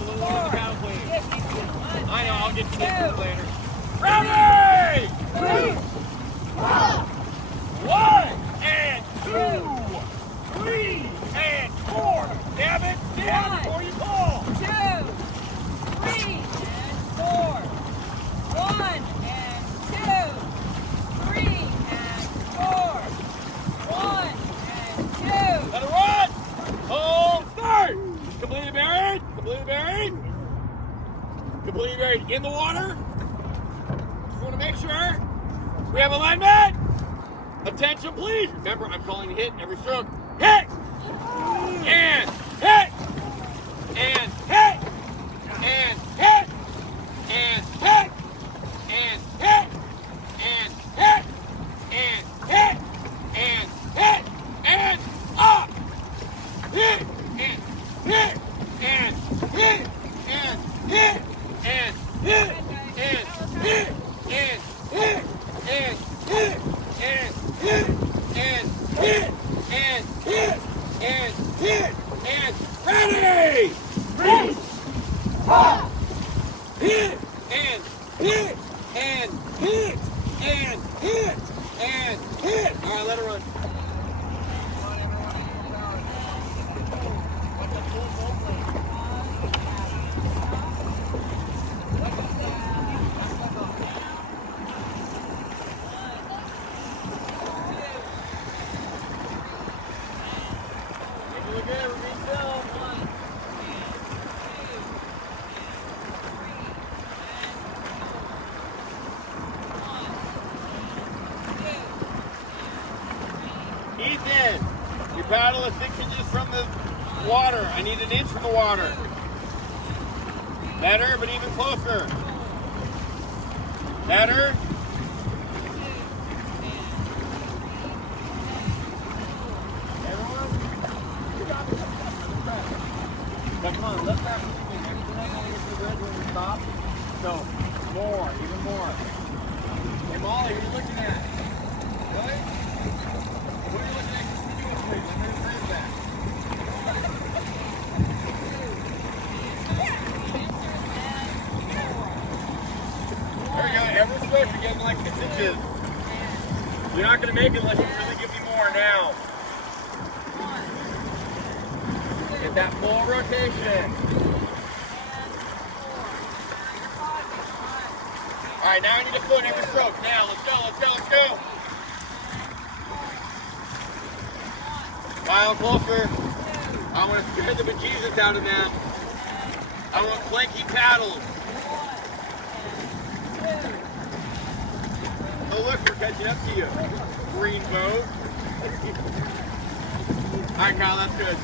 Grab a little over the paddle, please. I know, I'll get to this later. Ready! 3, 1, and 2, 3, and 4. Dab it down before you pull. 2, 3, and 4. 1 and 2, 3 and 4. 1 and 2. Let it run. Hold, start. Completely buried. Completely buried. Completely buried in the water. Just want to make sure we have alignment. Attention, please. Remember, I'm calling hit every stroke. Hit. And hit. And hit. And hit. And hit. And hit. And hit. And hit. And hit. And up. Hit. And hit. And hit. And hit. And hit. And hit. And hit. And hit. And hit. And hit. And hit. And hit. And ready! 3, 2, hit. And hit. And hit. And hit. And hit. All right, let it run. Look good, we're being filmed. Ethan, your paddle is 6 inches from the water. I need an inch from the water. Better, but even closer. Better. Everyone? Now, come on, let's start moving. Everything I want to get to the bridge when we stop. So, more, even more. Hey, Molly, what are you looking at? Really? What are you looking at continuously? When there's bridge back. There we go. Every stroke you're getting like 6 inches. You're not going to make it unless you really give me more now. Get that full rotation. All right, now I need a foot every stroke. Now, let's go, let's go, let's go. Mile closer. I want to scare the bejesus out of them. I want planky paddles. Oh look, we're catching up to you. Green boat. All right, Kyle, that's good.